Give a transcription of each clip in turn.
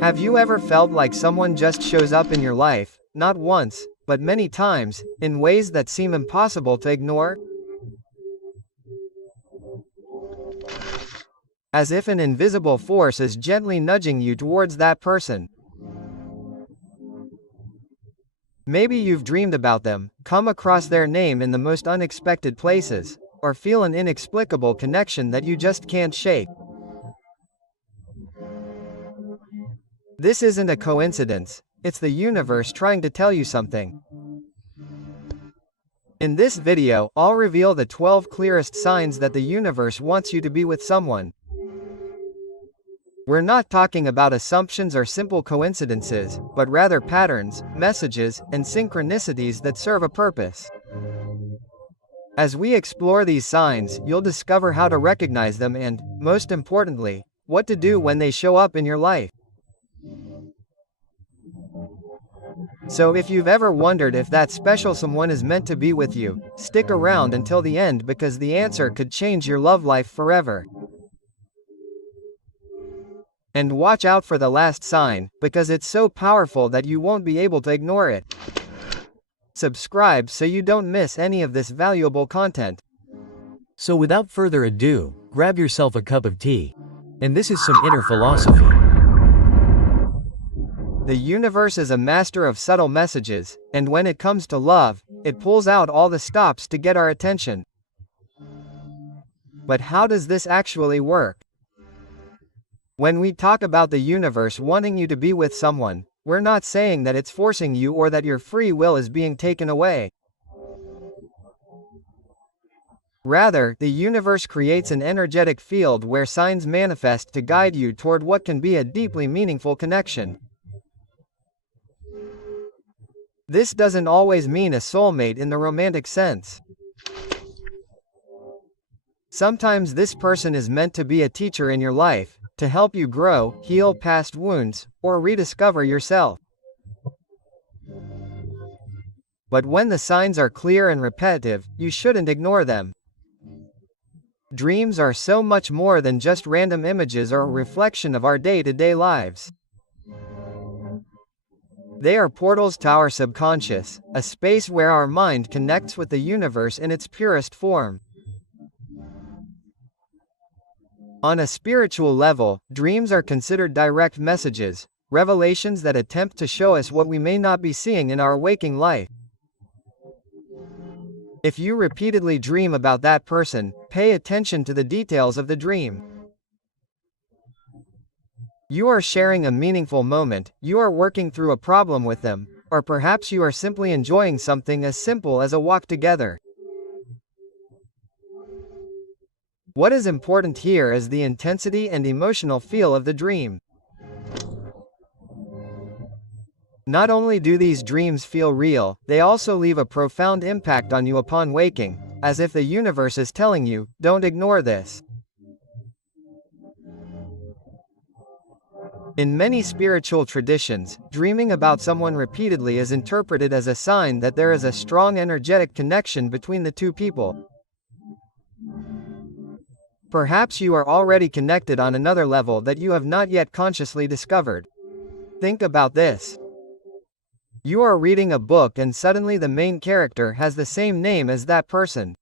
Have you ever felt like someone just shows up in your life, not once, but many times, in ways that seem impossible to ignore? As if an invisible force is gently nudging you towards that person. Maybe you've dreamed about them, come across their name in the most unexpected places, or feel an inexplicable connection that you just can't shake. This isn't a coincidence, it's the universe trying to tell you something. In this video, I'll reveal the 12 clearest signs that the universe wants you to be with someone. We're not talking about assumptions or simple coincidences, but rather patterns, messages, and synchronicities that serve a purpose. As we explore these signs, you'll discover how to recognize them and, most importantly, what to do when they show up in your life. So if you've ever wondered if that special someone is meant to be with you, stick around until the end because the answer could change your love life forever. And watch out for the last sign, because it's so powerful that you won't be able to ignore it. Subscribe so you don't miss any of this valuable content. So without further ado, grab yourself a cup of tea. And this is some inner philosophy. The universe is a master of subtle messages, and when it comes to love, it pulls out all the stops to get our attention. But how does this actually work? When we talk about the universe wanting you to be with someone, we're not saying that it's forcing you or that your free will is being taken away. Rather, the universe creates an energetic field where signs manifest to guide you toward what can be a deeply meaningful connection. This doesn't always mean a soulmate in the romantic sense. Sometimes this person is meant to be a teacher in your life, to help you grow, heal past wounds, or rediscover yourself. But when the signs are clear and repetitive, you shouldn't ignore them. Dreams are so much more than just random images or a reflection of our day-to-day lives. They are portals to our subconscious, a space where our mind connects with the universe in its purest form. On a spiritual level, dreams are considered direct messages, revelations that attempt to show us what we may not be seeing in our waking life. If you repeatedly dream about that person, pay attention to the details of the dream. You are sharing a meaningful moment, you are working through a problem with them, or perhaps you are simply enjoying something as simple as a walk together. What is important here is the intensity and emotional feel of the dream. Not only do these dreams feel real, they also leave a profound impact on you upon waking, as if the universe is telling you, don't ignore this. In many spiritual traditions, dreaming about someone repeatedly is interpreted as a sign that there is a strong energetic connection between the two people. Perhaps you are already connected on another level that you have not yet consciously discovered. Think about this. You are reading a book and suddenly the main character has the same name as that person.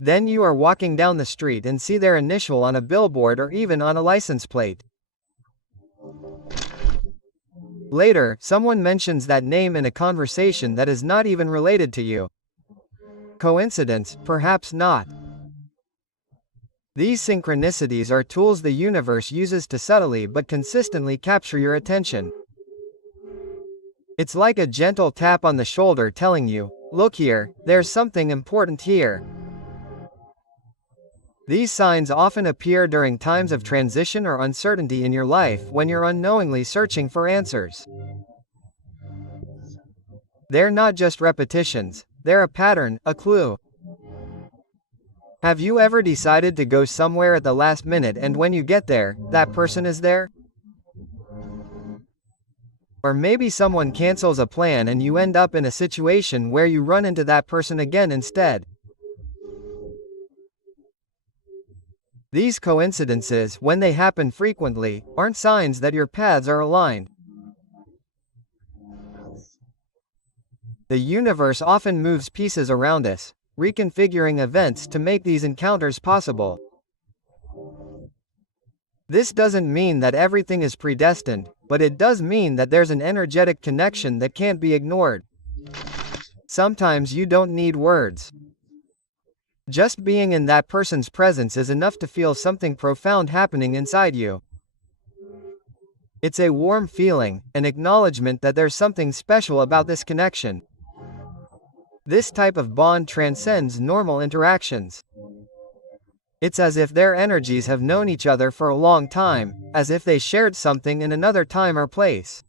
Then you are walking down the street and see their initial on a billboard or even on a license plate. Later, someone mentions that name in a conversation that is not even related to you. Coincidence? Perhaps not. These synchronicities are tools the universe uses to subtly but consistently capture your attention. It's like a gentle tap on the shoulder telling you, look here, there's something important here. These signs often appear during times of transition or uncertainty in your life when you're unknowingly searching for answers. They're not just repetitions, they're a pattern, a clue. Have you ever decided to go somewhere at the last minute and when you get there, that person is there? Or maybe someone cancels a plan and you end up in a situation where you run into that person again instead. These coincidences, when they happen frequently, aren't signs that your paths are aligned. The universe often moves pieces around us, reconfiguring events to make these encounters possible. This doesn't mean that everything is predestined, but it does mean that there's an energetic connection that can't be ignored. Sometimes you don't need words. Just being in that person's presence is enough to feel something profound happening inside you. It's a warm feeling, an acknowledgement that there's something special about this connection. This type of bond transcends normal interactions. It's as if their energies have known each other for a long time, as if they shared something in another time or place.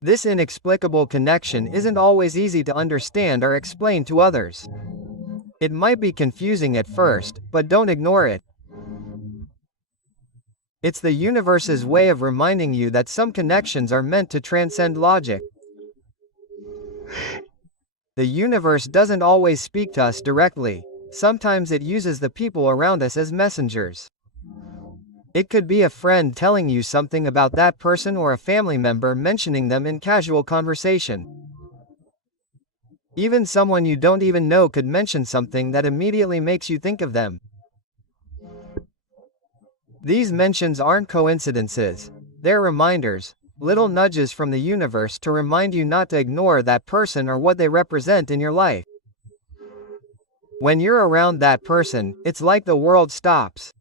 This inexplicable connection isn't always easy to understand or explain to others. It might be confusing at first, but don't ignore it. It's the universe's way of reminding you that some connections are meant to transcend logic. The universe doesn't always speak to us directly. Sometimes it uses the people around us as messengers. It could be a friend telling you something about that person or a family member mentioning them in casual conversation. Even someone you don't even know could mention something that immediately makes you think of them. These mentions aren't coincidences. They're reminders, little nudges from the universe to remind you not to ignore that person or what they represent in your life. When you're around that person, it's like the world stops.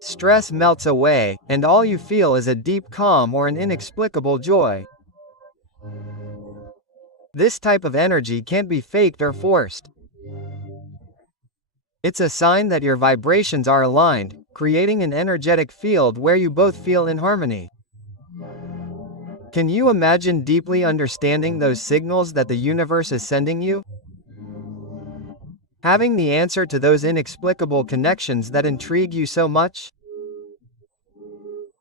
Stress melts away, and all you feel is a deep calm or an inexplicable joy. This type of energy can't be faked or forced. It's a sign that your vibrations are aligned, creating an energetic field where you both feel in harmony. Can you imagine deeply understanding those signals that the universe is sending you? Having the answer to those inexplicable connections that intrigue you so much?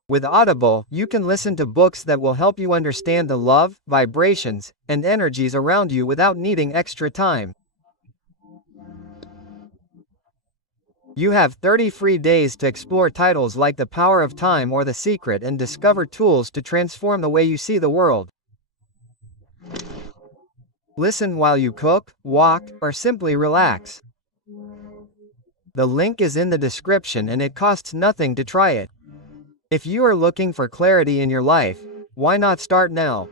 With Audible, you can listen to books that will help you understand the love, vibrations, and energies around you without needing extra time. You have 30 free days to explore titles like The Power of Time or The Secret and discover tools to transform the way you see the world. Listen while you cook, walk, or simply relax. The link is in the description and it costs nothing to try it. If you are looking for clarity in your life, why not start now?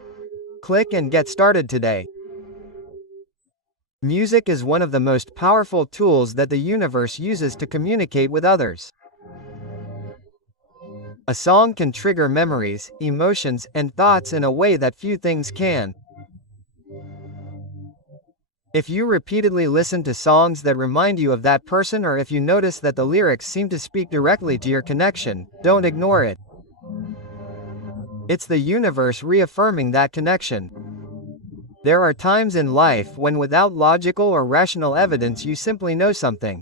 Click and get started today. Music is one of the most powerful tools that the universe uses to communicate with others. A song can trigger memories, emotions, and thoughts in a way that few things can. If you repeatedly listen to songs that remind you of that person, or if you notice that the lyrics seem to speak directly to your connection, don't ignore it. It's the universe reaffirming that connection. There are times in life when without logical or rational evidence you simply know something.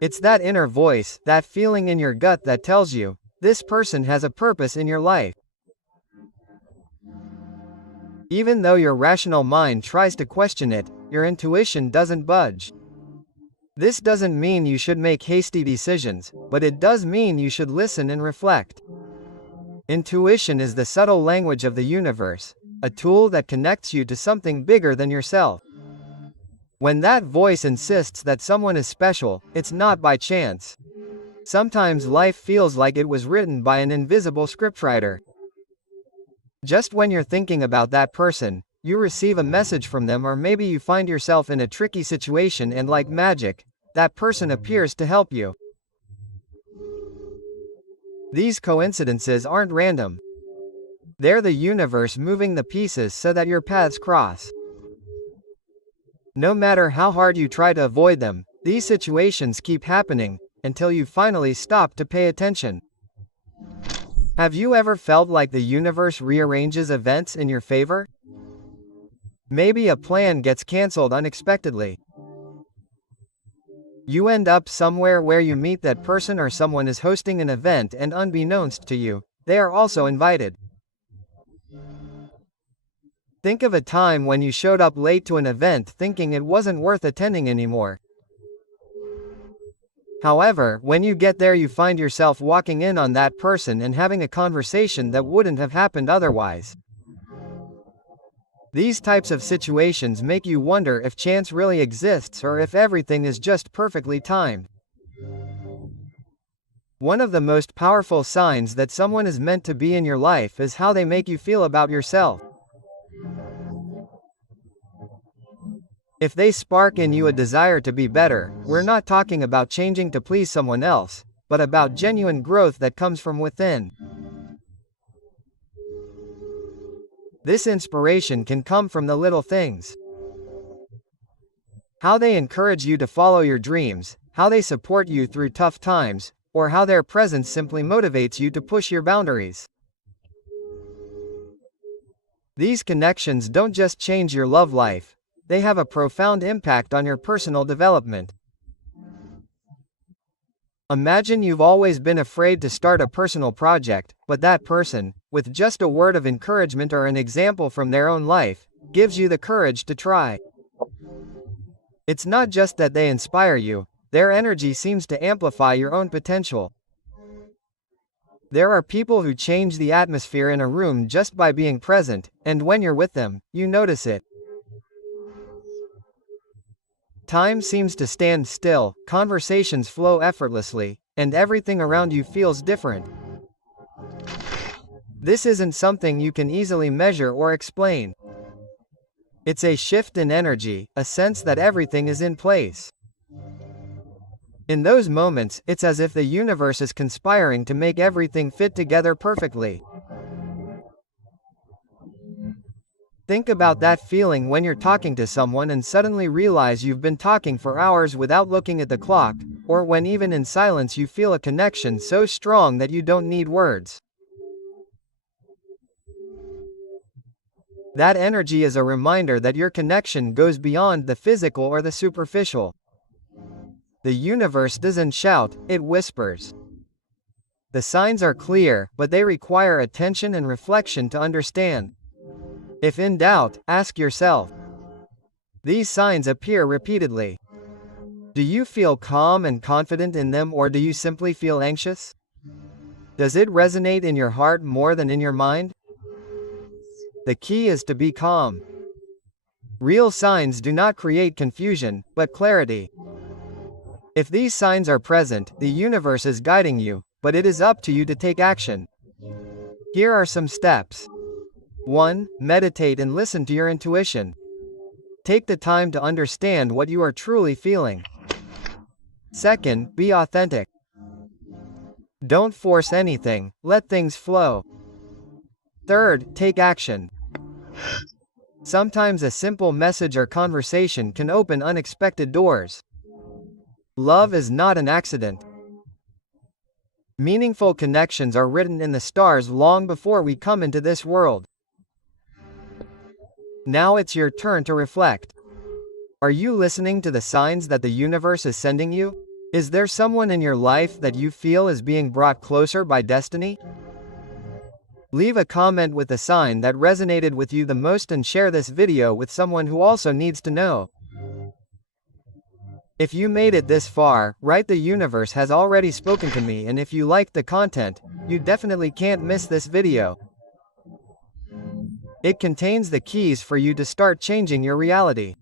It's that inner voice, that feeling in your gut that tells you, this person has a purpose in your life. Even though your rational mind tries to question it, your intuition doesn't budge. This doesn't mean you should make hasty decisions, but it does mean you should listen and reflect. Intuition is the subtle language of the universe, a tool that connects you to something bigger than yourself. When that voice insists that someone is special, it's not by chance. Sometimes life feels like it was written by an invisible scriptwriter. Just when you're thinking about that person, you receive a message from them, or maybe you find yourself in a tricky situation and like magic, that person appears to help you. These coincidences aren't random. They're the universe moving the pieces so that your paths cross. No matter how hard you try to avoid them, these situations keep happening, until you finally stop to pay attention. Have you ever felt like the universe rearranges events in your favor? Maybe a plan gets canceled unexpectedly. You end up somewhere where you meet that person, or someone is hosting an event and unbeknownst to you, they are also invited. Think of a time when you showed up late to an event thinking it wasn't worth attending anymore. However, when you get there you find yourself walking in on that person and having a conversation that wouldn't have happened otherwise. These types of situations make you wonder if chance really exists or if everything is just perfectly timed. One of the most powerful signs that someone is meant to be in your life is how they make you feel about yourself. If they spark in you a desire to be better, we're not talking about changing to please someone else, but about genuine growth that comes from within. This inspiration can come from the little things. How they encourage you to follow your dreams, how they support you through tough times, or how their presence simply motivates you to push your boundaries. These connections don't just change your love life, they have a profound impact on your personal development. Imagine you've always been afraid to start a personal project, but that person, with just a word of encouragement or an example from their own life, gives you the courage to try. It's not just that they inspire you, their energy seems to amplify your own potential. There are people who change the atmosphere in a room just by being present, and when you're with them, you notice it. Time seems to stand still, conversations flow effortlessly, and everything around you feels different. This isn't something you can easily measure or explain. It's a shift in energy, a sense that everything is in place. In those moments, it's as if the universe is conspiring to make everything fit together perfectly. Think about that feeling when you're talking to someone and suddenly realize you've been talking for hours without looking at the clock, or when even in silence you feel a connection so strong that you don't need words. That energy is a reminder that your connection goes beyond the physical or the superficial. The universe doesn't shout, it whispers. The signs are clear, but they require attention and reflection to understand. If in doubt, ask yourself. These signs appear repeatedly. Do you feel calm and confident in them, or do you simply feel anxious? Does it resonate in your heart more than in your mind? The key is to be calm. Real signs do not create confusion, but clarity. If these signs are present, the universe is guiding you, but it is up to you to take action. Here are some steps. 1. Meditate and listen to your intuition. Take the time to understand what you are truly feeling. 2. Be authentic. Don't force anything, let things flow. 3. Take action. Sometimes a simple message or conversation can open unexpected doors. Love is not an accident. Meaningful connections are written in the stars long before we come into this world. Now it's your turn to reflect. Are you listening to the signs that the universe is sending you? Is there someone in your life that you feel is being brought closer by destiny? Leave a comment with the sign that resonated with you the most and share this video with someone who also needs to know. If you made it this far, write "The universe has already spoken to me," and if you liked the content, you definitely can't miss this video. It contains the keys for you to start changing your reality.